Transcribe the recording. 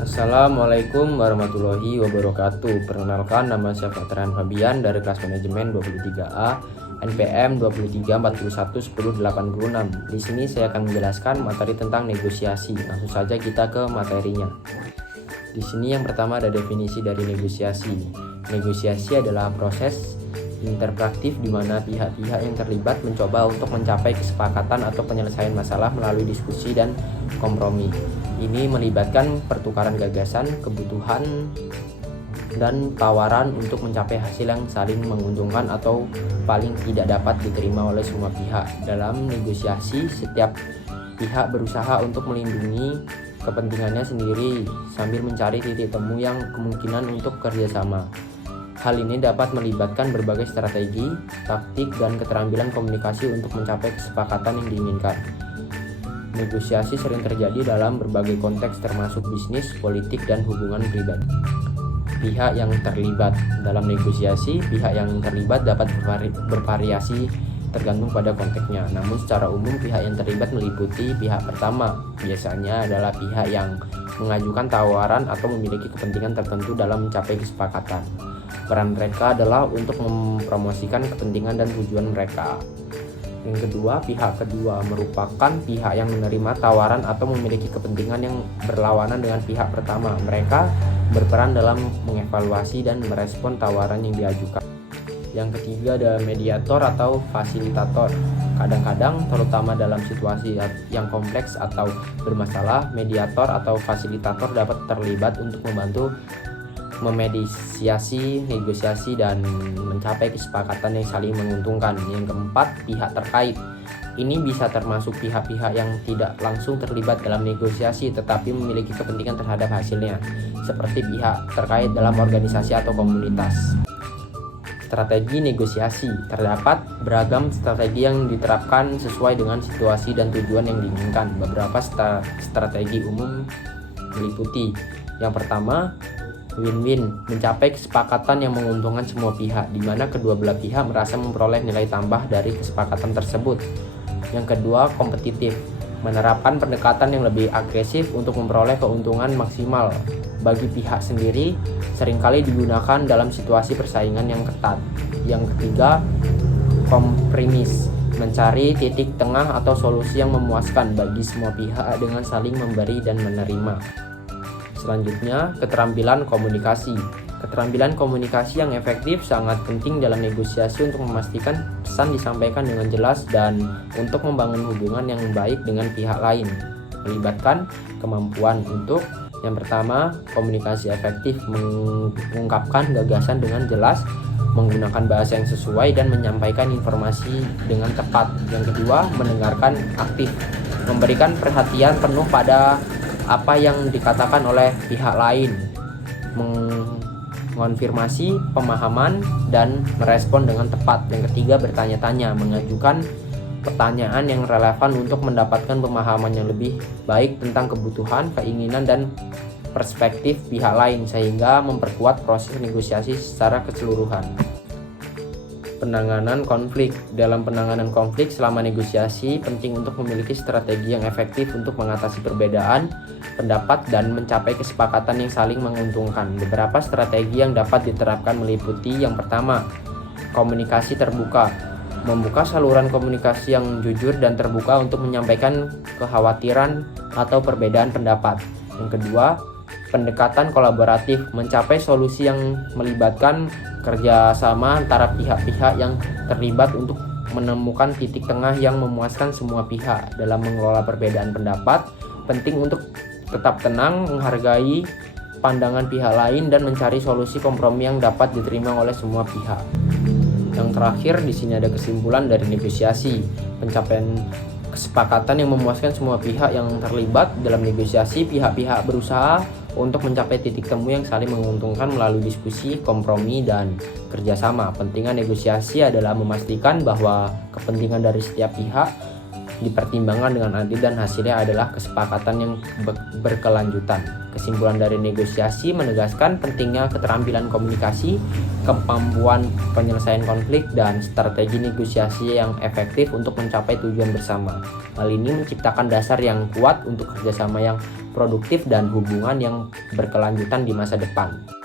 Assalamualaikum warahmatullahi wabarakatuh. Perkenalkan, nama saya Veteran Fabian dari kelas manajemen 23A, NPM 23411086. Di sini saya akan menjelaskan materi tentang negosiasi. Langsung saja kita ke materinya. Di sini yang pertama ada definisi dari negosiasi. Negosiasi adalah proses interaktif di mana pihak-pihak yang terlibat mencoba untuk mencapai kesepakatan atau penyelesaian masalah melalui diskusi dan kompromi. Ini melibatkan pertukaran gagasan, kebutuhan, dan tawaran untuk mencapai hasil yang saling menguntungkan atau paling tidak dapat diterima oleh semua pihak. Dalam negosiasi, setiap pihak berusaha untuk melindungi kepentingannya sendiri sambil mencari titik temu yang kemungkinan untuk kerjasama. Hal ini dapat melibatkan berbagai strategi, taktik, dan keterampilan komunikasi untuk mencapai kesepakatan yang diinginkan. Negosiasi sering terjadi dalam berbagai konteks termasuk bisnis, politik, dan hubungan pribadi. Pihak yang terlibat dalam negosiasi, pihak yang terlibat dapat bervariasi tergantung pada konteksnya. Namun secara umum pihak yang terlibat meliputi pihak pertama, biasanya adalah pihak yang mengajukan tawaran atau memiliki kepentingan tertentu dalam mencapai kesepakatan. Peran mereka adalah untuk mempromosikan kepentingan dan tujuan mereka. Yang kedua, pihak kedua merupakan pihak yang menerima tawaran atau memiliki kepentingan yang berlawanan dengan pihak pertama. Mereka berperan dalam mengevaluasi dan merespon tawaran yang diajukan. Yang ketiga ada mediator atau fasilitator. Kadang-kadang, terutama dalam situasi yang kompleks atau bermasalah, mediator atau fasilitator dapat terlibat untuk membantu memediasi negosiasi dan mencapai kesepakatan yang saling menguntungkan. Yang keempat, pihak terkait. Ini bisa termasuk pihak-pihak yang tidak langsung terlibat dalam negosiasi tetapi memiliki kepentingan terhadap hasilnya, seperti pihak terkait dalam organisasi atau komunitas. Strategi negosiasi. Terdapat beragam strategi yang diterapkan sesuai dengan situasi dan tujuan yang diinginkan. Beberapa strategi umum meliputi: yang pertama, win-win, mencapai kesepakatan yang menguntungkan semua pihak, di mana kedua belah pihak merasa memperoleh nilai tambah dari kesepakatan tersebut. Yang kedua, kompetitif, menerapkan pendekatan yang lebih agresif untuk memperoleh keuntungan maksimal bagi pihak sendiri, seringkali digunakan dalam situasi persaingan yang ketat. Yang ketiga, kompromis, mencari titik tengah atau solusi yang memuaskan bagi semua pihak dengan saling memberi dan menerima. Selanjutnya, keterampilan komunikasi. Keterampilan komunikasi yang efektif sangat penting dalam negosiasi untuk memastikan pesan disampaikan dengan jelas dan untuk membangun hubungan yang baik dengan pihak lain. Melibatkan kemampuan untuk yang pertama, komunikasi efektif, mengungkapkan gagasan dengan jelas, menggunakan bahasa yang sesuai dan menyampaikan informasi dengan tepat. Yang kedua, mendengarkan aktif, memberikan perhatian penuh pada apa yang dikatakan oleh pihak lain, mengonfirmasi pemahaman dan merespon dengan tepat. Yang ketiga, bertanya-tanya, mengajukan pertanyaan yang relevan untuk mendapatkan pemahaman yang lebih baik tentang kebutuhan, keinginan, dan perspektif pihak lain sehingga memperkuat proses negosiasi secara keseluruhan. Penanganan konflik. Dalam penanganan konflik selama negosiasi, penting untuk memiliki strategi yang efektif untuk mengatasi perbedaan pendapat dan mencapai kesepakatan yang saling menguntungkan. Beberapa strategi yang dapat diterapkan meliputi: yang pertama, komunikasi terbuka, membuka saluran komunikasi yang jujur dan terbuka untuk menyampaikan kekhawatiran atau perbedaan pendapat. Yang kedua, pendekatan kolaboratif, mencapai solusi yang melibatkan kerjasama antara pihak-pihak yang terlibat untuk menemukan titik tengah yang memuaskan semua pihak. Dalam mengelola perbedaan pendapat, penting untuk tetap tenang, menghargai pandangan pihak lain, dan mencari solusi kompromi yang dapat diterima oleh semua pihak. Yang terakhir, di sini ada kesimpulan dari negosiasi. Pencapaian kesepakatan yang memuaskan semua pihak yang terlibat dalam negosiasi. Pihak-pihak berusaha untuk mencapai titik temu yang saling menguntungkan melalui diskusi, kompromi, dan kerjasama. Pentingnya negosiasi adalah memastikan bahwa kepentingan dari setiap pihak dipertimbangkan dengan adil dan hasilnya adalah kesepakatan yang berkelanjutan. Kesimpulan dari negosiasi menegaskan pentingnya keterampilan komunikasi, kemampuan penyelesaian konflik, dan strategi negosiasi yang efektif untuk mencapai tujuan bersama. Hal ini menciptakan dasar yang kuat untuk kerjasama yang produktif dan hubungan yang berkelanjutan di masa depan.